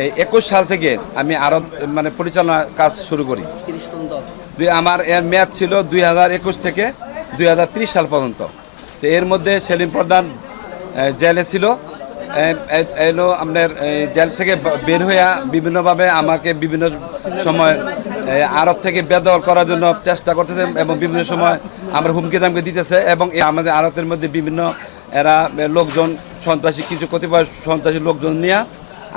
এই ২১ সাল থেকে আমি আরো পরিচালনা কাজ শুরু করি। আমার এর মেয়াদ ছিল ২০২১ থেকে ২০৩০ সাল পর্যন্ত। তো এর মধ্যে সেলিম প্রধান জেলে ছিল। এলো আপনার জেল থেকে বের হইয়া বিভিন্নভাবে আমাকে বিভিন্ন সময় আড়ত থেকে বেদখল করার জন্য চেষ্টা করতেছে এবং বিভিন্ন সময় আমরা হুমকি দামকে দিতেছে এবং আমাদের আড়তের মধ্যে বিভিন্ন এরা লোকজন সন্ত্রাসী কিছু কতিপয় সন্ত্রাসী লোকজন নিয়ে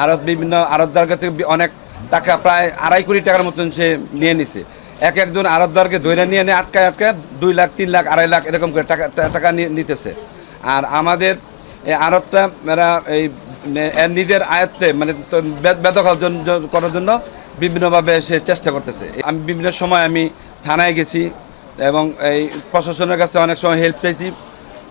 আড়ত বিভিন্ন আড়তদারকে থেকে অনেক টাকা প্রায় ২.৫ কোটি টাকার মতন সে নিয়ে নিছে। একজন আড়তদারকে ধরে নিয়ে আটকায় ২ লাখ ৩ লাখ ২.৫ লাখ এরকম করে টাকা নিতেছে। আর আমাদের এই আড়তটা এরা এই নিজের আয়ত্তে বেদখল করার জন্য বিভিন্নভাবে সে চেষ্টা করতেছে। আমি বিভিন্ন সময় আমি থানায় গেছি এবং এই প্রশাসনের কাছে অনেক সময় হেল্প চাইছি,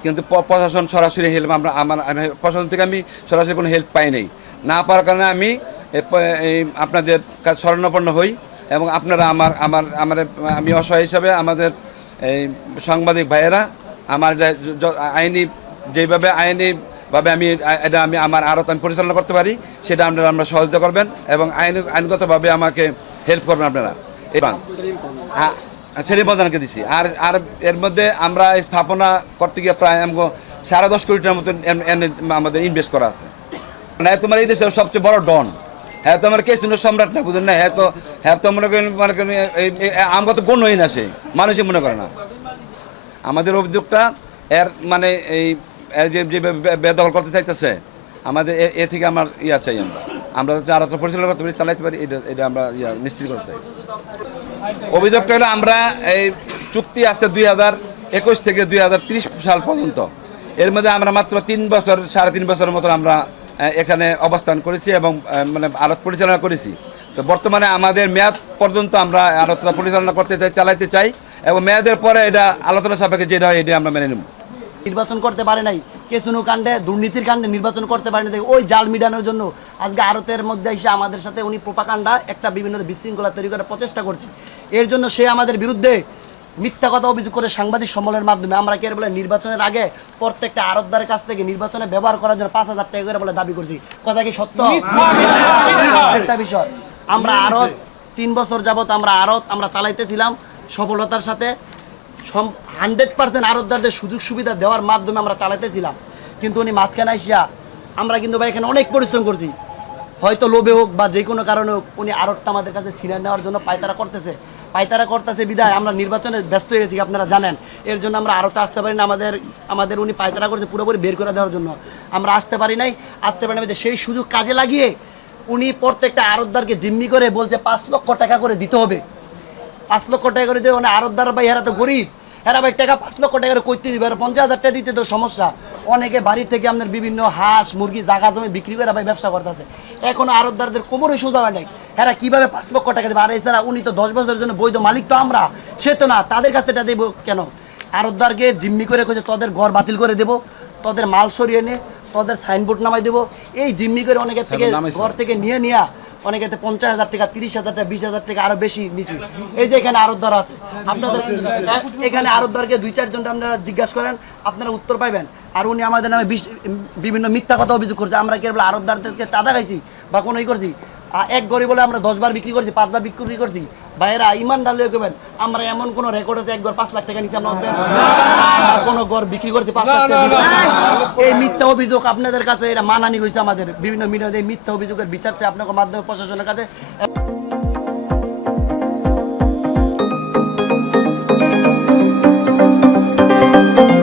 কিন্তু প্রশাসন সরাসরি হেল্প আমার প্রশাসন থেকে আমি সরাসরি কোনো হেল্প পাই নাই। না পাওয়ার কারণে আমি আপনাদের কাছে শরণাপন্ন হই এবং আপনারা আমি অসহায় হিসাবে আমাদের এই সাংবাদিক ভাইয়েরা আমার যেভাবে আইনিভাবে আমি আমার আড়ত আমি পরিচালনা করতে পারি সেটা আমরা সহযোগিতা করবেন এবং আইনগতভাবে আমাকে হেল্প করবেন আপনারা। এবং সেলিম প্রধানকে দিছি। আর এর মধ্যে আমরা স্থাপনা করতে গিয়ে প্রায় 10.5 কোটি টাকার মতন আমাদের ইনভেস্ট করা আছে। হ্যাঁ, তোমার এই দেশের সবচেয়ে বড় ডন। হ্যাঁ, তো আমার কেসিনো সম্রাট না, বুঝলেন না? হ্যাঁ তো মনে করেন আমরা তো গণ্যই না, সে মানুষই মনে করে না। আমাদের অভিযোগটা এর এই যে বেদখল করতে চাইতেছে আমাদের এ থেকে আমার চাই, আমরা যারা পরিচালনা করতে পারি চালাইতে পারি, এটা আমরা নিশ্চিত করতে চাই। অভিযোগটা হলো আমরা এই চুক্তি আছে 2021 থেকে 2030 সাল পর্যন্ত। এর মধ্যে আমরা মাত্র 3 বছর 3.5 বছরের মতো আমরা এখানে অবস্থান করেছি এবং আড়ত পরিচালনা করেছি। তো বর্তমানে আমাদের মেয়াদ পর্যন্ত আমরা আড়তটা পরিচালনা করতে চাই, চালাইতে চাই এবং মেয়াদের পরে এটা আলোচনা সাপেক্ষে যেটা হয় এটা আমরা মেনে নেব। নির্বাচন করতে পারে নাই, কেসুনো কাণ্ডে দুর্নীতির কাণ্ডে নির্বাচন করতে পারে নাই, ওই জাল মিডানোর জন্য আজকে আড়তের মধ্যে এসে আমাদের সাথে উনি প্রোপাগান্ডা একটা বিভিন্ন বিশৃঙ্খলা তৈরি করার প্রচেষ্টা করছে। এর জন্য সে আমাদের বিরুদ্ধে মিথ্যা কথা অভিযোগ করে সাংবাদিক সম্মেলনের মাধ্যমে আমরা কে বলে নির্বাচনের আগে প্রত্যেকটা আড়তদারের কাছ থেকে নির্বাচনে ব্যবহার করার জন্য 5,000 টাকা করে বলে দাবি করছি। কথা কি সত্য? একটা বিষয়, আমরা আড়ত 3 বছর যাবত আমরা চালাইতেছিলাম সফলতার সাথে। 100% আড়তদারদের সুযোগ সুবিধা দেওয়ার মাধ্যমে আমরা চালাইতেছিলাম, কিন্তু উনি মাঝখানে আসিয়া আমরা কিন্তু ভাই এখানে অনেক পরিশ্রম করছি, হয়তো লোভে হোক বা যে কোনো কারণে হোক উনি আড়তটা আমাদের কাছে ছিনিয়ে নেওয়ার জন্য পায়তারা করতেছে বিদায় আমরা নির্বাচনে ব্যস্ত হয়ে গেছি, আপনারা জানেন। এর জন্য আমরা আড়তে আসতে পারি না, আমাদের উনি পায়তারা করছে পুরোপুরি বের করে দেওয়ার জন্য আমরা আসতে পারি নাই। সেই সুযোগ কাজে লাগিয়ে উনি প্রত্যেকটা আড়তদারকে জিম্মি করে বলছে 5 লক্ষ টাকা করে দিতে হবে। 5 লক্ষ টাকা করে দেবে, মানে আড়তদার ভাই এরা তো গরিব, এরা ভাই টাকা 5 লক্ষ টাকা করে কইতে দিবে, আর 50,000 টাকা দিতে তো সমস্যা। অনেকে বাড়ি থেকে আপনার বিভিন্ন হাঁস মুরগি জায়গা জমি বিক্রি করে ভাই ব্যবসা করতেছে, এখনো আড়তদারদের কোমরে সোজা হয় নাই। এরা কীভাবে 5 লক্ষ টাকা দেবে? আর এছাড়া উনি তো 10 বছরের জন্য বৈধ মালিক, তো আমরা সে তো না, তাদের কাছে এটা দেবো কেন? আড়তদারকে জিম্মি করে কইছে তোদের ঘর বাতিল করে দেবো, তোদের মাল সরিয়ে নে, তোদের সাইনবোর্ড নামাই দেবো, এই জিম্মি করে অনেকের থেকে ঘর থেকে নিয়ে অনেকে 50,000 টাকা 30,000 টাকা 20,000 টাকা আরো বেশি নিছি। এই যে এখানে আড়তদার আছে, আপনাদের এখানে আড়তদারকে 2-4 জন আপনারা জিজ্ঞাসা করেন, আপনারা উত্তর পাইবেন। আর উনি আমাদের নামে বিভিন্ন মিথ্যা কথা অভিযোগ করছে, আমরা কেবল আড়তদারদেরকে চাঁদা খাইছি বা কোনো করছি। এক গড়ি বলে আমরা 10 বার বিক্রি করছি, 5 বার বিক্রি করছি। ভাইয়েরা ইমান ডালিয়ে করবেন, আমরা এমন কোনো রেকর্ড আছে এক গড় 5 লাখ টাকা নিচ্ছি আমরা কোনো গড় বিক্রি করছি 5 লাখ টাকা? এই মিথ্যা অভিযোগ আপনাদের কাছে এটা মানানি হয়েছে, আমাদের বিভিন্ন মিডিয়াতে মিথ্যা অভিযোগের বিচার চাই আপনার মাধ্যমে প্রশাসনের কাছে।